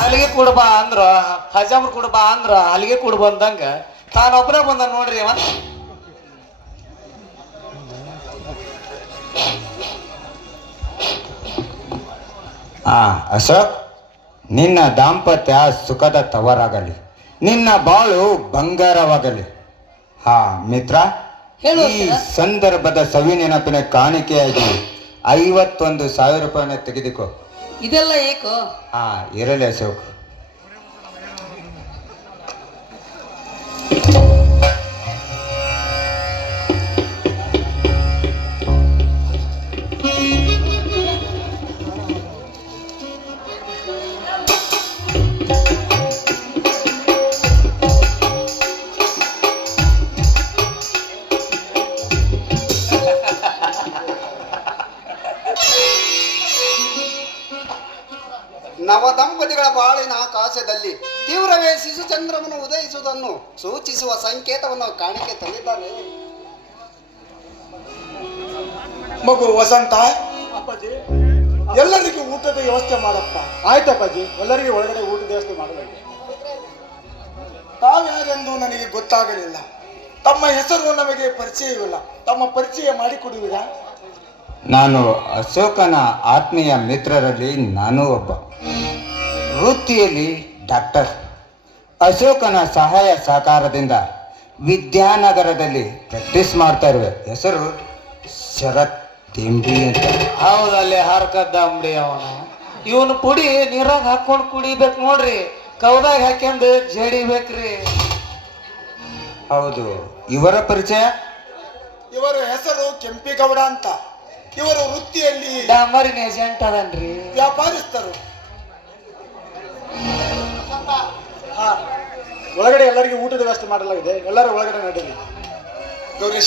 ಅಲ್ಲಿಗೆ ಕೂಡ ಬಾ ಅಂದ್ರ ಹಜಾಮ್ರ ಕೂಡ ಬಾ ಅಂದ್ರ ಅಲ್ಲಿಗೆ ಕೂಡ ಬಂದಂಗ ತಾನೊಬ್ಬನೇ ಬಂದ ನೋಡ್ರಿ ಅವ. ಅಶೋಕ್, ನಿನ್ನ ದಾಂಪತ್ಯ ಸುಖದ ತವರಾಗಲಿ, ನಿನ್ನ ಬಾಳು ಬಂಗಾರವಾಗಲಿ. ಹಾ ಮಿತ್ರ, ಈ ಸಂದರ್ಭದ ಸವಿ ನೆನಪಿನ ಕಾಣಿಕೆಯಾಗಿ 51,000 ರೂಪಾಯಿನ ತೆಗೆದುಕೋ. ಇದೆಲ್ಲ ಏಕೋ? ಹಾ ಇರಲಿ ಅಶೋಕ್. ನವದಂಪತಿಗಳ ಬಾಳಿನ ಆಕಾಶದಲ್ಲಿ ತೀವ್ರವೇ ಶಿಶುಚಂದ್ರವನ್ನು ಉದಯಿಸುವುದನ್ನು ಸೂಚಿಸುವ ಸಂಕೇತವನ್ನು ಕಾಣಿಕೆ ತಂದಿದ್ದಾನೆ. ಮಗು ವಸಂತ, ಅಪ್ಪಾಜಿ ಎಲ್ಲರಿಗೂ ಊಟದ ವ್ಯವಸ್ಥೆ ಮಾಡಪ್ಪ. ಆಯ್ತಪ್ಪಾಜಿ, ಎಲ್ಲರಿಗೂ ಒಳಗಡೆ ಊಟದ ವ್ಯವಸ್ಥೆ ಮಾಡಬೇಕು. ತಾವ್ಯಾರೆಂದು ನನಗೆ ಗೊತ್ತಾಗಲಿಲ್ಲ. ತಮ್ಮ ಹೆಸರು ನಮಗೆ ಪರಿಚಯವಿಲ್ಲ. ತಮ್ಮ ಪರಿಚಯ ಮಾಡಿಕೊಡುವಿರಾ? ನಾನು ಅಶೋಕನ ಆತ್ಮೀಯ ಮಿತ್ರರಲ್ಲಿ ನಾನು ಒಬ್ಬ. ವೃತ್ತಿಯಲ್ಲಿ ಡಾಕ್ಟರ್. ಅಶೋಕನ ಸಹಾಯ ಸಹಕಾರದಿಂದ ವಿದ್ಯಾನಗರದಲ್ಲಿ ಪ್ರಾಕ್ಟೀಸ್ ಮಾಡ್ತಾ ಇರುವೆ. ಹೆಸರು ಶರತ್ ತಿಂಬಿ ಅಂತ. ಹೌದಲ್ಲಿ ಹರ್ಕದ್ದ ಅಂಬಡಿ ಅವನ. ಇವನು ಪುಡಿ ನೀರಾಗ ಹಾಕೊಂಡು ಕುಡಿಬೇಕು ನೋಡ್ರಿ, ಕೌದಾಗ ಹಾಕ್ಯಂದು ಜಡಿಬೇಕ್ರಿ. ಹೌದು. ಇವರ ಪರಿಚಯ? ಇವರ ಹೆಸರು ಕೆಂಪೇಗೌಡ ಅಂತ. ಇವರು ವೃತ್ತಿಯಲ್ಲಿ ಡಾಮರಿನ ಏಜೆಂಟ್ ಅದನ್ರಿ, ವ್ಯಾಪಾರಿಸ್ತರು. ಒಳಗಡೆ ಎಲ್ಲರಿಗೂ ಊಟದ ವ್ಯವಸ್ಥೆ ಮಾಡಲಾಗಿದೆ. ಎಲ್ಲರೂ ಒಳಗಡೆ ನಡೀರಿ. ಗೌರೀಶ್